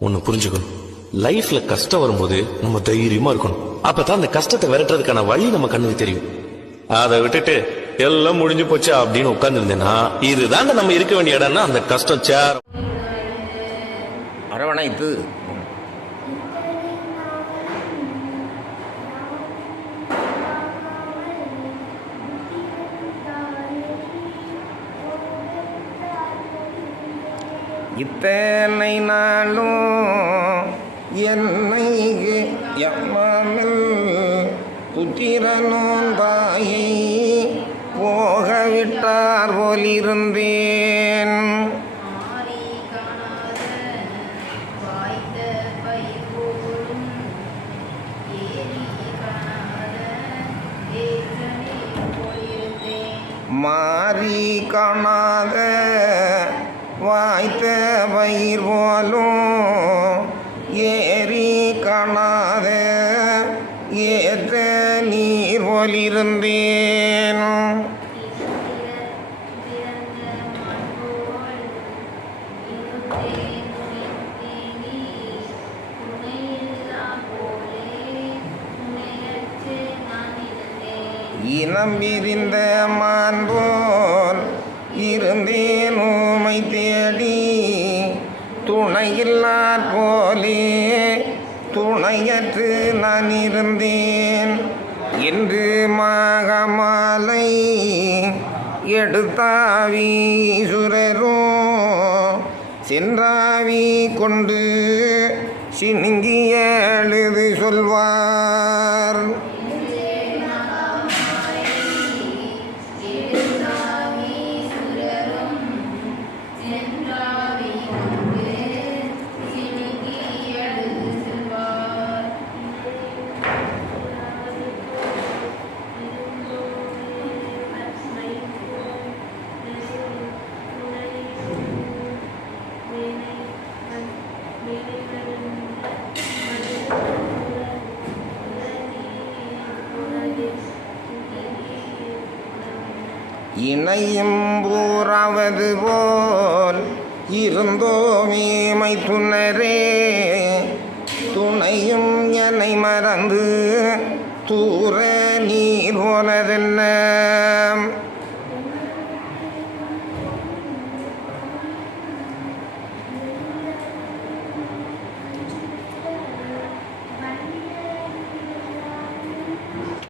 ஒன்னு புரிஞ்சுக்கணும், லைஃப்ல கஷ்டம் வரும்போது நம்ம தைரியமா இருக்கணும். அப்பதான் அந்த கஷ்டத்தை விரட்டுறதுக்கான வழி நம்ம கண்ணுக்கு தெரியும். அதை விட்டுட்டு எல்லாம் முடிஞ்சு போச்சு அப்படின்னு உட்கார்ந்து இருந்தேன்னா இதுதாங்க நம்ம இருக்க வேண்டிய இடம்னா அந்த கஷ்டம் சேர் அரவணைத்து இத்தனை நாளும் என்னை எம்மாமல் புத்திரனும் தாயை போக விட்டார் போலிருந்தேன். மாறி காணாத வாய்த்த பயிர் போலும் ஏரி காணாத ஏற்ற நீர் போலிருந்தேன். இனம் விரிந்த மான்போல் இருந்தேன் உமை தேடி, துணையில்லார் போலே துணையற்று நான் இருந்தேன். என்று மாகமாலை எடுத்தாவி சுரரும் சென்றாவி கொண்டு சினுங்கி எழுது சொல்வார். இணையும் பூராவது போல் இருந்தோமே மைத்துனரே, துணையும் என்னை மறந்து தூர நீர் போனதென்ன.